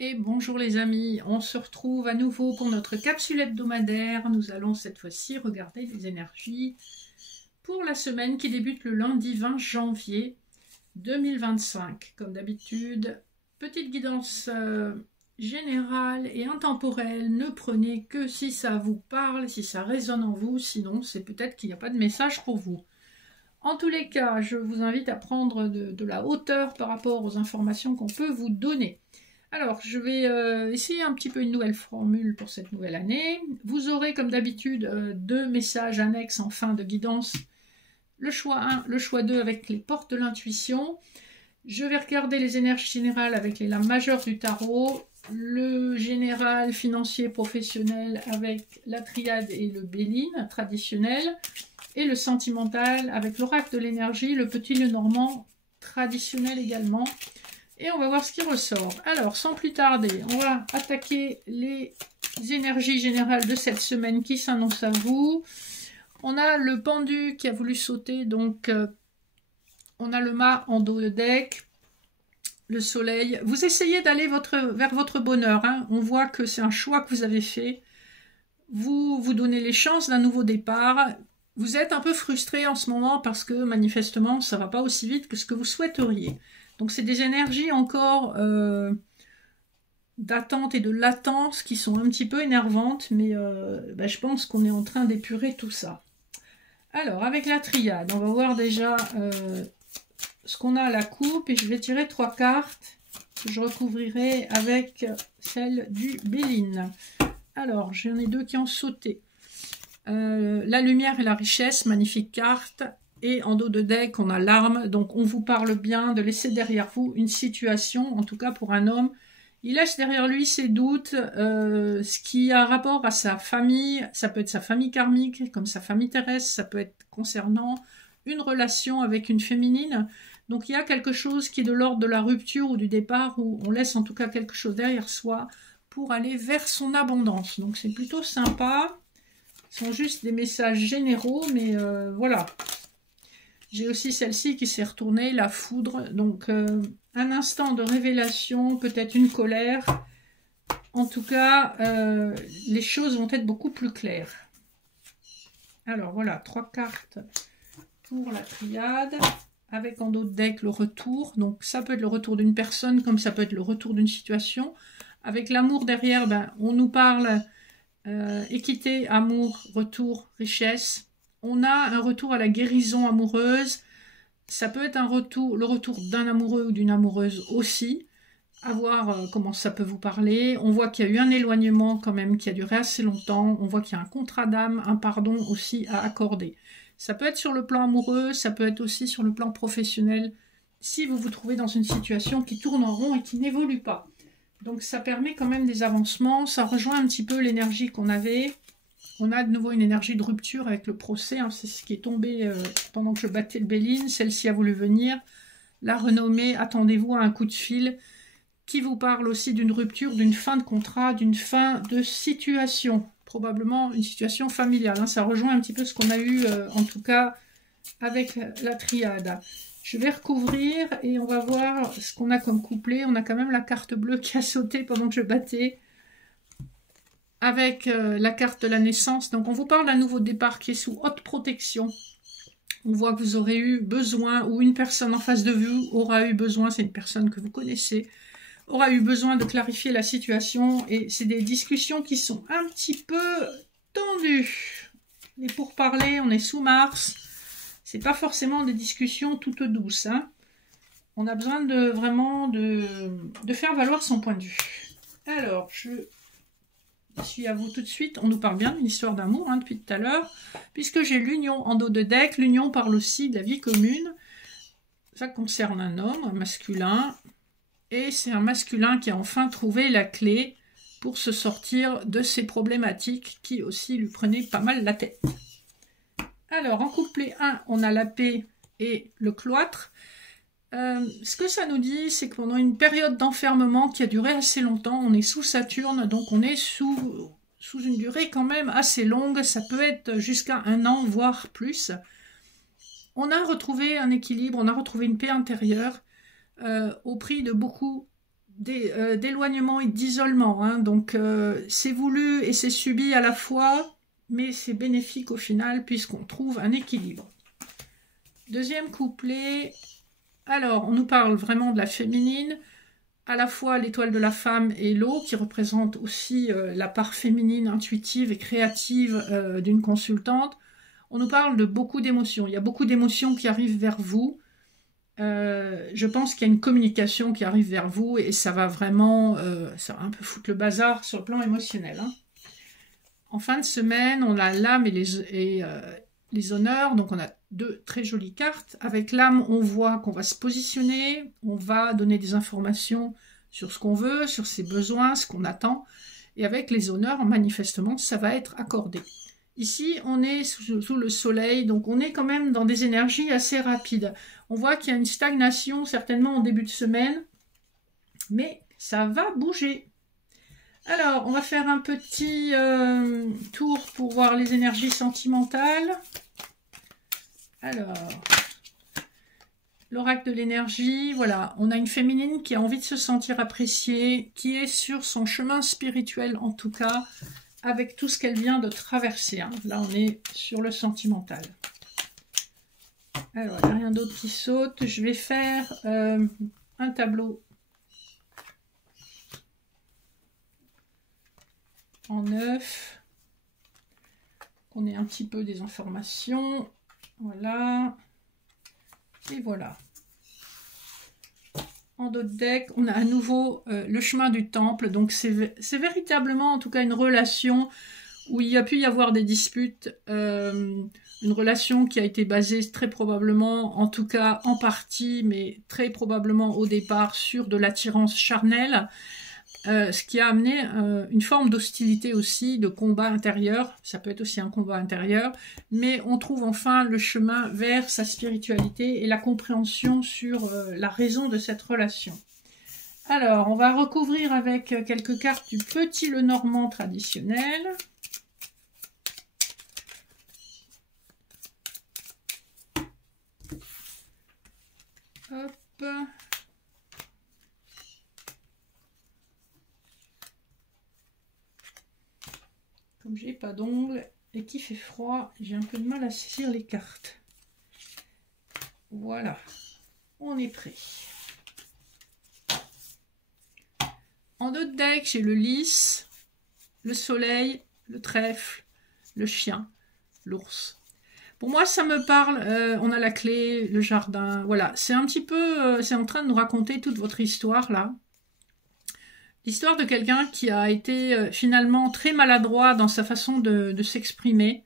Et bonjour les amis, on se retrouve à nouveau pour notre capsule hebdomadaire. Nous allons cette fois-ci regarder les énergies pour la semaine qui débute le lundi 20 janvier 2025. Comme d'habitude, petite guidance générale et intemporelle. Ne prenez que si ça vous parle, si ça résonne en vous, sinon c'est peut-être qu'il n'y a pas de message pour vous. En tous les cas, je vous invite à prendre de la hauteur par rapport aux informations qu'on peut vous donner. Alors, je vais essayer un petit peu une nouvelle formule pour cette nouvelle année. Vous aurez, comme d'habitude, deux messages annexes en fin de guidance. Le choix 1, le choix 2 avec les portes de l'intuition. Je vais regarder les énergies générales avec les lames majeures du tarot. Le général financier professionnel avec la triade et le Béline traditionnel. Et le sentimental avec l'oracle de l'énergie, le petit Lenormand traditionnel également. Et on va voir ce qui ressort. Alors, sans plus tarder, on va attaquer les énergies générales de cette semaine qui s'annoncent à vous. On a le pendu qui a voulu sauter, donc on a le mât en dos de deck, le soleil. Vous essayez d'aller vers votre bonheur. Hein. On voit que c'est un choix que vous avez fait. Vous vous donnez les chances d'un nouveau départ. Vous êtes un peu frustré en ce moment parce que manifestement, ça ne va pas aussi vite que ce que vous souhaiteriez. Donc c'est des énergies encore d'attente et de latence qui sont un petit peu énervantes, mais je pense qu'on est en train d'épurer tout ça. Alors avec la triade, on va voir déjà ce qu'on a à la coupe et je vais tirer 3 cartes que je recouvrirai avec celle du Béline. Alors j'en ai 2 qui ont sauté. La lumière et la richesse, magnifique carte. Et en dos de deck, on a l'arme. Donc, on vous parle bien de laisser derrière vous une situation, en tout cas pour un homme. Il laisse derrière lui ses doutes, ce qui a rapport à sa famille. Ça peut être sa famille karmique, comme sa famille terrestre. Ça peut être concernant une relation avec une féminine. Donc, il y a quelque chose qui est de l'ordre de la rupture ou du départ, où on laisse en tout cas quelque chose derrière soi pour aller vers son abondance. Donc, c'est plutôt sympa. Ce sont juste des messages généraux, mais voilà. J'ai aussi celle-ci qui s'est retournée, la foudre. Donc, un instant de révélation, peut-être une colère. En tout cas, les choses vont être beaucoup plus claires. Alors, voilà, 3 cartes pour la triade. Avec en dos de deck le retour. Donc, ça peut être le retour d'une personne, comme ça peut être le retour d'une situation. Avec l'amour derrière, on nous parle équité, amour, retour, richesse. On a un retour à la guérison amoureuse. Ça peut être le retour d'un amoureux ou d'une amoureuse aussi. À voir comment ça peut vous parler. On voit qu'il y a eu un éloignement quand même qui a duré assez longtemps. On voit qu'il y a un contrat d'âme, un pardon aussi à accorder. Ça peut être sur le plan amoureux, ça peut être aussi sur le plan professionnel. Si vous vous trouvez dans une situation qui tourne en rond et qui n'évolue pas. Donc ça permet quand même des avancements. Ça rejoint un petit peu l'énergie qu'on avait. On a de nouveau une énergie de rupture avec le procès. Hein, c'est ce qui est tombé pendant que je battais le Béline. Celle-ci a voulu venir. La renommée, attendez-vous à un coup de fil qui vous parle aussi d'une rupture, d'une fin de contrat, d'une fin de situation. Probablement une situation familiale. Hein. Ça rejoint un petit peu ce qu'on a eu, en tout cas, avec la triade. Je vais recouvrir et on va voir ce qu'on a comme couplet. On a quand même la carte bleue qui a sauté pendant que je battais. Avec la carte de la naissance. Donc on vous parle d'un nouveau départ qui est sous haute protection. On voit que vous aurez eu besoin, ou une personne en face de vous aura eu besoin, c'est une personne que vous connaissez, aura eu besoin de clarifier la situation. Et c'est des discussions qui sont un petit peu tendues. Les pourparlers, on est sous Mars. C'est pas forcément des discussions toutes douces. Hein. On a besoin vraiment de faire valoir son point de vue. Alors, je suis à vous tout de suite. On nous parle bien d'une histoire d'amour depuis tout à l'heure, puisque j'ai l'union en dos de deck. L'union parle aussi de la vie commune. Ça concerne un homme, un masculin, et c'est un masculin qui a enfin trouvé la clé pour se sortir de ses problématiques qui aussi lui prenaient pas mal la tête. Alors, en couplet 1, on a la paix et le cloître. Ce que ça nous dit, c'est que pendant une période d'enfermement qui a duré assez longtemps, on est sous Saturne, donc on est sous une durée quand même assez longue, ça peut être jusqu'à 1 an, voire plus. On a retrouvé un équilibre, on a retrouvé une paix intérieure au prix de beaucoup d'éloignement et d'isolement, hein. Donc c'est voulu et c'est subi à la fois, mais c'est bénéfique au final puisqu'on trouve un équilibre. Deuxième couplet, alors on nous parle vraiment de la féminine, à la fois l'étoile de la femme et l'eau, qui représente aussi la part féminine, intuitive et créative d'une consultante. On nous parle de beaucoup d'émotions. Il y a beaucoup d'émotions qui arrivent vers vous. Je pense qu'il y a une communication qui arrive vers vous et ça va vraiment ça va un peu foutre le bazar sur le plan émotionnel, hein. En fin de semaine, on a l'âme et les honneurs. Donc on a deux très jolies cartes. Avec l'âme, on voit qu'on va se positionner, on va donner des informations sur ce qu'on veut, sur ses besoins, ce qu'on attend. Et avec les honneurs, manifestement, ça va être accordé. Ici, on est sous le soleil, donc on est quand même dans des énergies assez rapides. On voit qu'il y a une stagnation, certainement en début de semaine, mais ça va bouger. Alors, on va faire un petit tour pour voir les énergies sentimentales. Alors, l'oracle de l'énergie, voilà, on a une féminine qui a envie de se sentir appréciée, qui est sur son chemin spirituel en tout cas, avec tout ce qu'elle vient de traverser, hein. Là, on est sur le sentimental. Alors, il n'y a rien d'autre qui saute. Je vais faire un tableau en 9. On ait un petit peu des informations. Voilà. Et voilà. En d'autres decks, on a à nouveau le chemin du temple. Donc c'est véritablement en tout cas une relation où il y a pu y avoir des disputes. Une relation qui a été basée très probablement, en tout cas en partie, mais très probablement au départ sur de l'attirance charnelle. Ce qui a amené une forme d'hostilité aussi, de combat intérieur. Ça peut être aussi un combat intérieur, mais on trouve enfin le chemin vers sa spiritualité et la compréhension sur la raison de cette relation. Alors, on va recouvrir avec quelques cartes du Petit Lenormand traditionnel. Hop. Comme j'ai pas d'ongles et qu'il fait froid, j'ai un peu de mal à saisir les cartes. Voilà, on est prêt. En d'autres decks, j'ai le lys, le soleil, le trèfle, le chien, l'ours. Pour moi, ça me parle, on a la clé, le jardin, voilà. C'est un petit peu, c'est en train de nous raconter toute votre histoire, là. L'histoire de quelqu'un qui a été finalement très maladroit dans sa façon de s'exprimer,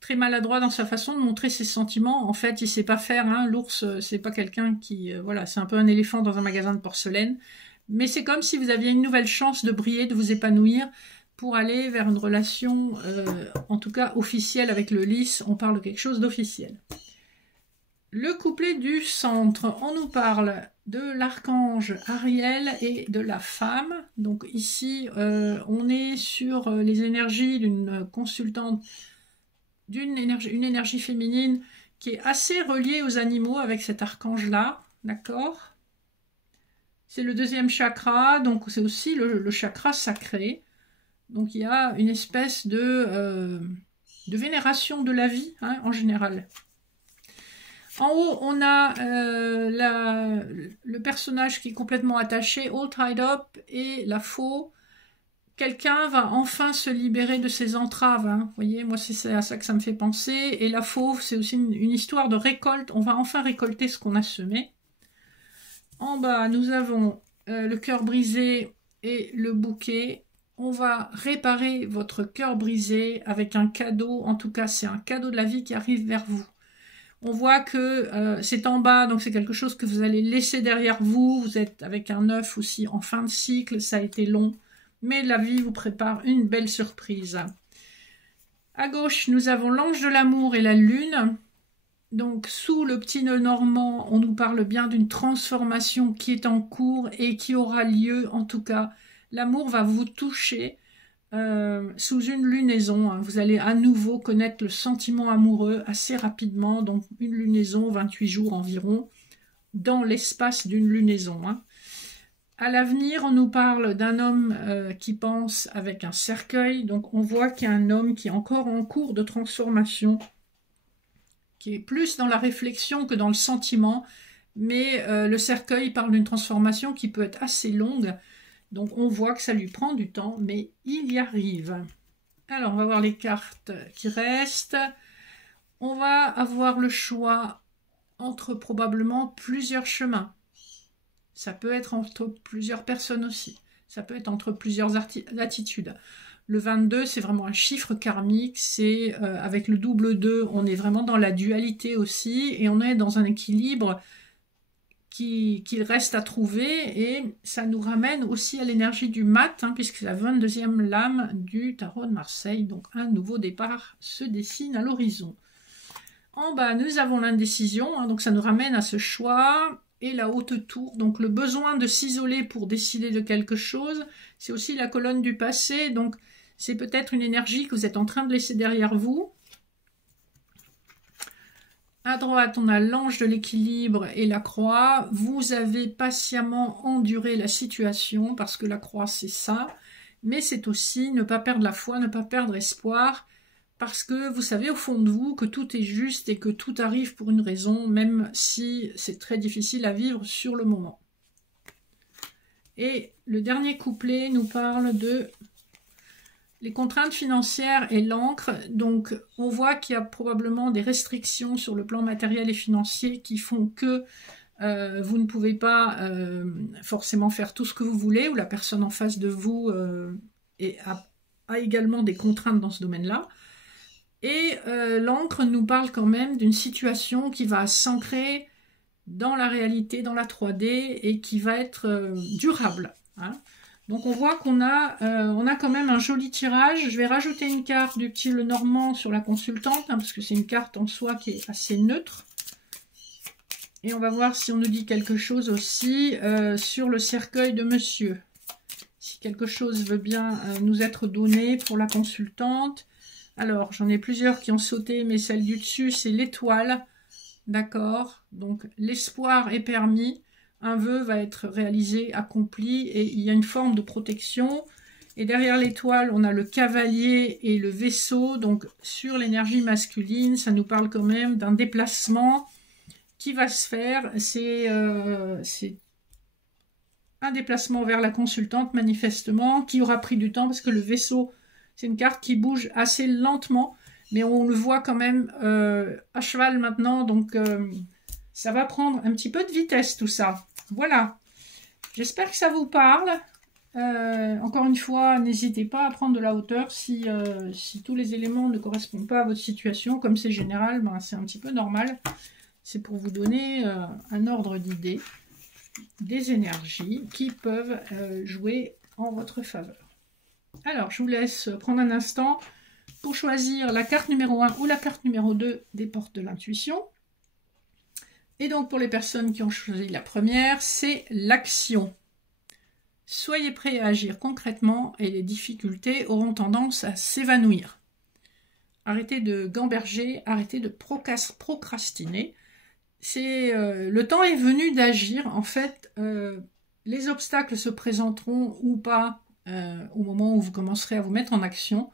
très maladroit dans sa façon de montrer ses sentiments. En fait, il sait pas faire, hein. L'ours, c'est pas quelqu'un qui... voilà, c'est un peu un éléphant dans un magasin de porcelaine. Mais c'est comme si vous aviez une nouvelle chance de briller, de vous épanouir, pour aller vers une relation, en tout cas officielle avec le lys. On parle de quelque chose d'officiel. Le couplet du centre, on nous parle de l'archange Ariel et de la femme. Donc ici, on est sur les énergies d'une consultante, une énergie féminine qui est assez reliée aux animaux avec cet archange-là, d'accord? C'est le deuxième chakra, donc c'est aussi le chakra sacré. Donc il y a une espèce de vénération de la vie, hein, en général. En haut, on a le personnage qui est complètement attaché, all tied up, et la faux. Quelqu'un va enfin se libérer de ses entraves, hein. Vous voyez, moi c'est à ça que ça me fait penser. Et la fauve, c'est aussi une histoire de récolte. On va enfin récolter ce qu'on a semé. En bas, nous avons le cœur brisé et le bouquet. On va réparer votre cœur brisé avec un cadeau. En tout cas, c'est un cadeau de la vie qui arrive vers vous. On voit que c'est en bas, donc c'est quelque chose que vous allez laisser derrière vous. Vous êtes avec un 9 aussi en fin de cycle, ça a été long. Mais la vie vous prépare une belle surprise. À gauche, nous avons l'ange de l'amour et la lune. Donc sous le petit nœud normand, on nous parle bien d'une transformation qui est en cours et qui aura lieu. En tout cas, l'amour va vous toucher. Sous une lunaison, hein. Vous allez à nouveau connaître le sentiment amoureux assez rapidement, donc une lunaison, 28 jours environ, dans l'espace d'une lunaison, hein. À l'avenir, on nous parle d'un homme qui pense avec un cercueil. Donc on voit qu'il y a un homme qui est encore en cours de transformation, qui est plus dans la réflexion que dans le sentiment. Mais le cercueil parle d'une transformation qui peut être assez longue. Donc on voit que ça lui prend du temps, mais il y arrive. Alors on va voir les cartes qui restent. On va avoir le choix entre probablement plusieurs chemins. Ça peut être entre plusieurs personnes aussi. Ça peut être entre plusieurs attitudes. Le 22, c'est vraiment un chiffre karmique. C'est avec le double 2, on est vraiment dans la dualité aussi. Et on est dans un équilibre qu'il reste à trouver. Et ça nous ramène aussi à l'énergie du mat, hein, puisque c'est la 22e lame du tarot de Marseille. Donc un nouveau départ se dessine à l'horizon. En bas, nous avons l'indécision. Hein, donc ça nous ramène à ce choix. Et la haute tour, donc le besoin de s'isoler pour décider de quelque chose, c'est aussi la colonne du passé, donc c'est peut-être une énergie que vous êtes en train de laisser derrière vous. À droite, on a l'ange de l'équilibre et la croix. Vous avez patiemment enduré la situation, parce que la croix, c'est ça, mais c'est aussi ne pas perdre la foi, ne pas perdre espoir, parce que vous savez au fond de vous que tout est juste et que tout arrive pour une raison, même si c'est très difficile à vivre sur le moment. Et le dernier couplet nous parle de les contraintes financières et l'encre. Donc on voit qu'il y a probablement des restrictions sur le plan matériel et financier qui font que vous ne pouvez pas forcément faire tout ce que vous voulez, ou la personne en face de vous a également des contraintes dans ce domaine-là. Et l'encre nous parle quand même d'une situation qui va s'ancrer dans la réalité, dans la 3D, et qui va être durable. Hein. Donc on voit qu'on a quand même un joli tirage. Je vais rajouter une carte du petit Lenormand sur la consultante, hein, parce que c'est une carte en soi qui est assez neutre. Et on va voir si on nous dit quelque chose aussi sur le cercueil de monsieur. Si quelque chose veut bien nous être donné pour la consultante. Alors, j'en ai plusieurs qui ont sauté, mais celle du dessus, c'est l'étoile. D'accord. Donc, l'espoir est permis. Un vœu va être réalisé, accompli, et il y a une forme de protection. Et derrière l'étoile, on a le cavalier et le vaisseau. Donc, sur l'énergie masculine, ça nous parle quand même d'un déplacement qui va se faire. C'est un déplacement vers la consultante, manifestement, qui aura pris du temps, parce que le vaisseau... C'est une carte qui bouge assez lentement, mais on le voit quand même à cheval maintenant, donc ça va prendre un petit peu de vitesse tout ça. Voilà, j'espère que ça vous parle. Encore une fois, n'hésitez pas à prendre de la hauteur si tous les éléments ne correspondent pas à votre situation. Comme c'est général, ben, c'est un petit peu normal. C'est pour vous donner un ordre d'idée des énergies qui peuvent jouer en votre faveur. Alors, je vous laisse prendre un instant pour choisir la carte numéro 1 ou la carte numéro 2 des portes de l'intuition. Et donc, pour les personnes qui ont choisi la première, c'est l'action. Soyez prêts à agir concrètement et les difficultés auront tendance à s'évanouir. Arrêtez de gamberger, arrêtez de procrastiner. Le temps est venu d'agir. En fait, les obstacles se présenteront ou pas au moment où vous commencerez à vous mettre en action,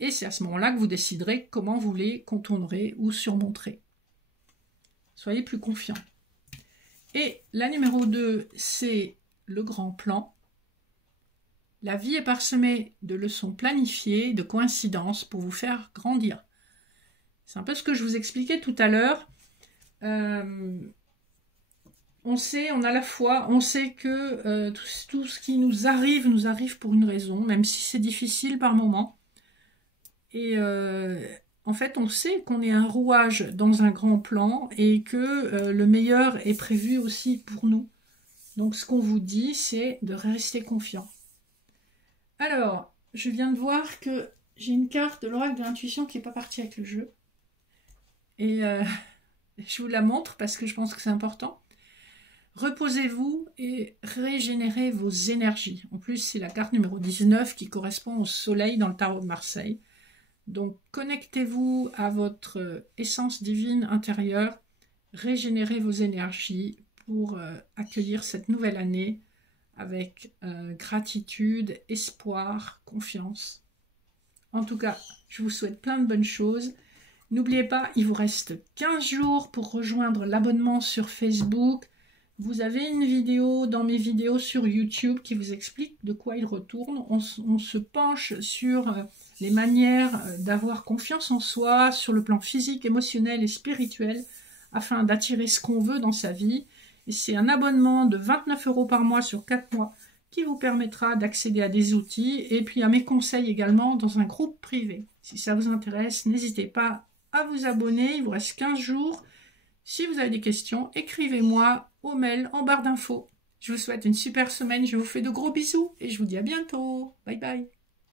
et c'est à ce moment-là que vous déciderez comment vous les contournerez ou surmonterez. Soyez plus confiants. Et la numéro 2, c'est le grand plan. La vie est parsemée de leçons planifiées, de coïncidences pour vous faire grandir. C'est un peu ce que je vous expliquais tout à l'heure. On a la foi, on sait que tout ce qui nous arrive pour une raison, même si c'est difficile par moments. Et en fait, on sait qu'on est un rouage dans un grand plan et que le meilleur est prévu aussi pour nous. Donc ce qu'on vous dit, c'est de rester confiant. Alors, je viens de voir que j'ai une carte de l'oracle de l'intuition qui n'est pas partie avec le jeu. Et je vous la montre parce que je pense que c'est important. Reposez-vous et régénérez vos énergies. En plus, c'est la carte numéro 19 qui correspond au soleil dans le tarot de Marseille. Donc, connectez-vous à votre essence divine intérieure. Régénérez vos énergies pour accueillir cette nouvelle année avec gratitude, espoir, confiance. En tout cas, je vous souhaite plein de bonnes choses. N'oubliez pas, il vous reste 15 jours pour rejoindre l'abonnement sur Facebook. Vous avez une vidéo dans mes vidéos sur YouTube qui vous explique de quoi il retourne. On se penche sur les manières d'avoir confiance en soi, sur le plan physique, émotionnel et spirituel, afin d'attirer ce qu'on veut dans sa vie. Et c'est un abonnement de 29 € par mois sur 4 mois qui vous permettra d'accéder à des outils et puis à mes conseils également dans un groupe privé. Si ça vous intéresse, n'hésitez pas à vous abonner. Il vous reste 15 jours. Si vous avez des questions, écrivez-moi au mail en barre d'infos. Je vous souhaite une super semaine, je vous fais de gros bisous et je vous dis à bientôt. Bye bye.